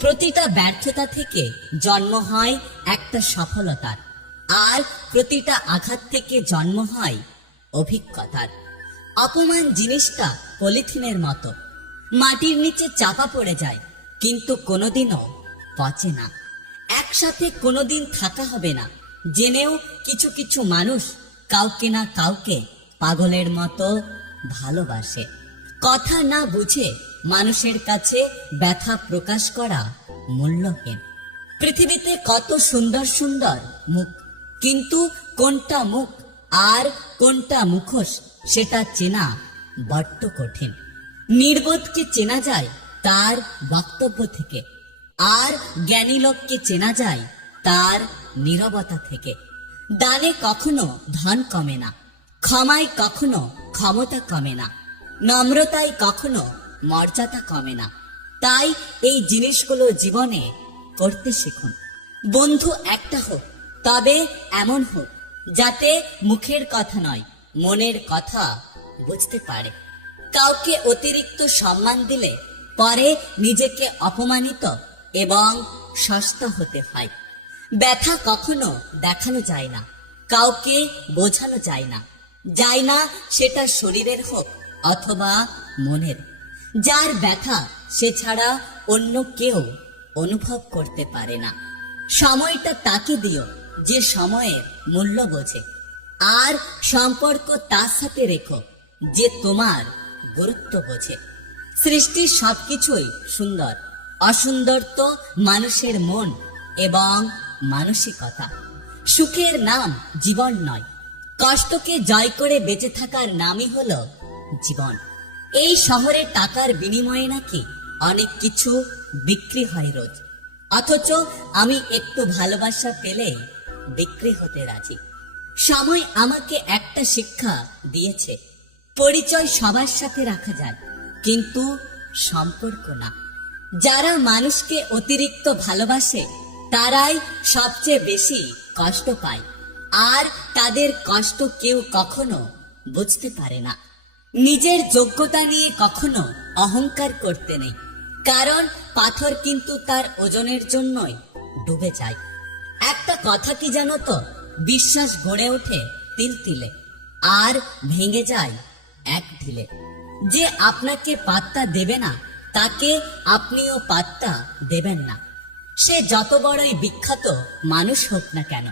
প্রতিটা ব্যর্থতা থেকে জন্ম হয় একটা সফলতার। আর প্রতিটা আঘাত থেকে জন্ম হয় অভিজ্ঞতার। অপমান জিনিসটা পলিথিনের মতো। মাটির নিচে চাপা পড়ে যায়, কিন্তু কোনোদিনও পচে না। একসাথে কোনোদিন থাকা হবে না। জেনেও কিছু কিছু মানুষ কাউকে না কাউকে পাগলের মতো ভালোবাসে। কথা না বুঝে মানুষের কাছে ব্যথা প্রকাশ করা মূল্যহীন। পৃথিবীতে কত সুন্দর সুন্দর মুখ, কিন্তু কোনটা মুখ আর কোনটা মুখোশ সেটা চেনা বড্ড কঠিন। নির্বোধকে চেনা যায় তার বক্তব্য থেকে, আর জ্ঞানী লোককে চেনা যায় তার নীরবতা থেকে। দানে কখনো ধন কমে না, ক্ষমায় কখনো ক্ষমতা কমে না, নম্রতায় কখনো মর্যাদা কমে না। তাই এই জিনিসগুলো জীবনে করতে শিখুন। বন্ধু একটা হোক, তবে এমন হোক, যাতে মুখের কথা নয়, মনের কথা বুঝতে পারে। কাউকে অতিরিক্ত সম্মান দিলে পরে নিজেকে অপমানিত এবং সস্তা হতে হয়। ব্যথা কখনো দেখানো যায় না, কাউকে বোঝানো যায় না। যায় না সেটা শরীরের হোক অথবা মনের। যার ব্যথা সে ছাড়া অন্য কেউ অনুভব করতে পারে না। সময়টা তাকে দিও, যে সময়ের মূল্য বোঝে। আর সম্পর্ক তার সাথে রেখো, যে তোমার গুরুত্ব বোঝে। সৃষ্টির সবকিছুই সুন্দর, অসুন্দর তো মানুষের মন এবং মানসিকতা। সুখের নাম জীবন নয়। কষ্টকে জয় করে বেঁচে থাকার নামই হলো জীবন। এই শহরে টাকার বিনিময়ে নাকি অনেক কিছু বিক্রি হয় রোজ। অথচ আমি একটু ভালোবাসা পেলে বিক্রি হতে রাজি। সময় আমাকে একটা শিক্ষা দিয়েছে, পরিচয় সবার সাথে রাখা যায়, কিন্তু সম্পর্ক না। যারা মানুষকে অতিরিক্ত ভালোবাসে, তারাই সবচেয়ে বেশি কষ্ট পায়। আর তাদের কষ্ট কেউ কখনো বুঝতে পারে না। নিজের যোগ্যতা নিয়ে কখনো অহংকার করতে নেই। কারণ পাথর কিন্তু তার ওজনের জন্যই ডুবে যায়। একটা কথা কি জানো তো? বিশ্বাস গড়ে ওঠে তিল তিলে, আর ভেঙে যায় এক ঢিলে। যে আপনাকে পাত্তা দেবে না, তাকে আপনিও পাত্তা দেবেন না। সে যত বড়ই বিখ্যাত মানুষ হোক না কেন